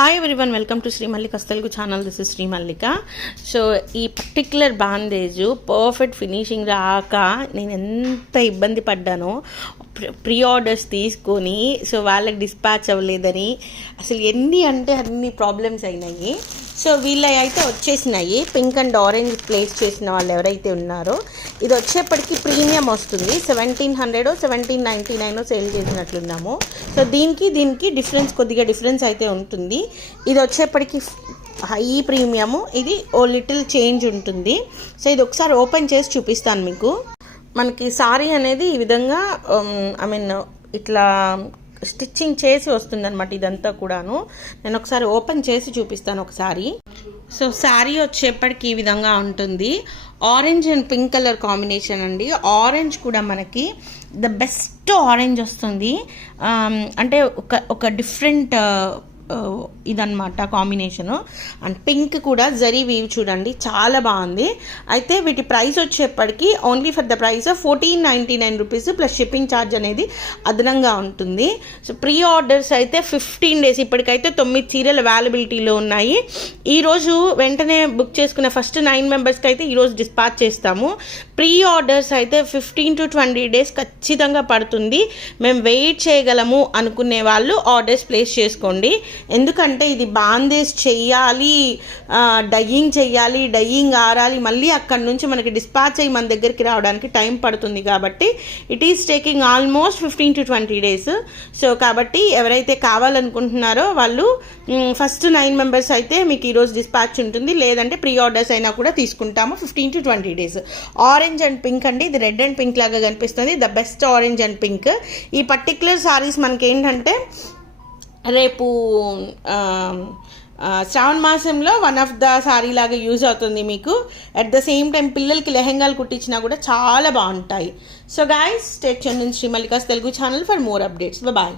Hi everyone, welcome to Shri Mallika's Telugu channel. This is Shri Mallika. So ఈ particular bandage perfect finishing రాక నేను ఎంత ఇబ్బంది పడ్డానో, ప్రీ ఆర్డర్స్ తీసుకొని సో వాళ్ళకి డిస్పాచ్ అవ్వలేదని అసలు ఎన్ని అంటే అన్ని ప్రాబ్లమ్స్ అయినాయి. సో వీళ్ళ అయితే వచ్చేసినాయి. పింక్ అండ్ ఆరెంజ్ ప్లేస్ చేసిన వాళ్ళు ఎవరైతే ఉన్నారో ఇది వచ్చేప్పటికి ప్రీమియం వస్తుంది. 1700 1799 సేల్ చేసినట్లున్నాము. సో దీనికి డిఫరెన్స్, కొద్దిగా డిఫరెన్స్ అయితే ఉంటుంది. ఇది వచ్చేప్పటికి హై ప్రీమియము, ఇది ఓ లిటిల్ చేంజ్ ఉంటుంది. సో ఇది ఒకసారి ఓపెన్ చేసి చూపిస్తాను మీకు. మనకి సారీ అనేది ఈ విధంగా ఇట్లా స్టిచ్చింగ్ చేసి వస్తుందన్నమాట. ఇదంతా కూడాను నేను ఒకసారి ఓపెన్ చేసి చూపిస్తాను ఒకసారి. సో శారీ వచ్చేప్పటికి ఈ విధంగా ఉంటుంది. Orange and pink colour combination అండి. ఆరెంజ్ కూడా మనకి ద బెస్ట్ ఆరెంజ్ వస్తుంది. అంటే ఒక డిఫరెంట్ ఇదన్నమాట కాంబినేషను. అండ్ పింక్ కూడా జరీ వీవ్ చూడండి, చాలా బాగుంది. అయితే వీటి ప్రైస్ వచ్చేప్పటికి only for the price of 1499 rupees plus shipping charge అనేది అదనంగా ఉంటుంది. సో ప్రీ ఆర్డర్స్ అయితే 15 డేస్, ఇప్పటికైతే 9 చీరలు అవైలబిలిటీలో ఉన్నాయి. ఈరోజు వెంటనే బుక్ చేసుకున్న ఫస్ట్ 9 మెంబర్స్కి అయితే ఈరోజు డిస్పాచ్ చేస్తాము. ప్రీ ఆర్డర్స్ అయితే 15 to 20 డేస్ ఖచ్చితంగా పడుతుంది. మేము వెయిట్ చేయగలము అనుకునే వాళ్ళు ఆర్డర్స్ ప్లేస్ చేసుకోండి. ఎందుకంటే ఇది బాందేజ్ చెయ్యాలి, డయ్యింగ్ చెయ్యాలి, డయ్యింగ్ ఆరాలి, మళ్ళీ అక్కడి నుంచి మనకి డిస్పాచ్ అయ్యి మన దగ్గరికి రావడానికి టైం పడుతుంది. కాబట్టి it is taking almost 15 to 20 days. So కాబట్టి ఎవరైతే కావాలనుకుంటున్నారో వాళ్ళు ఫస్ట్ 9 మెంబర్స్ అయితే మీకు ఈరోజు డిస్పాచ్ ఉంటుంది. లేదంటే ప్రీ ఆర్డర్స్ అయినా కూడా తీసుకుంటాము 15 to 20 days. Orange and pink అండి, ఇది రెడ్ అండ్ పింక్ లాగా కనిపిస్తుంది. The best orange and pink. ఈ పర్టిక్యులర్ సారీస్ మనకి ఏంటంటే రేపు శ్రావణ మాసంలో వన్ ఆఫ్ ద సారీ లాగా యూజ్ అవుతుంది మీకు. అట్ ద సేమ్ టైం పిల్లలకి లెహెంగాలు కుట్టించినా కూడా చాలా బాగుంటాయి. So guys, stay tuned in Shri Mallika's Telugu channel for more updates. Bye.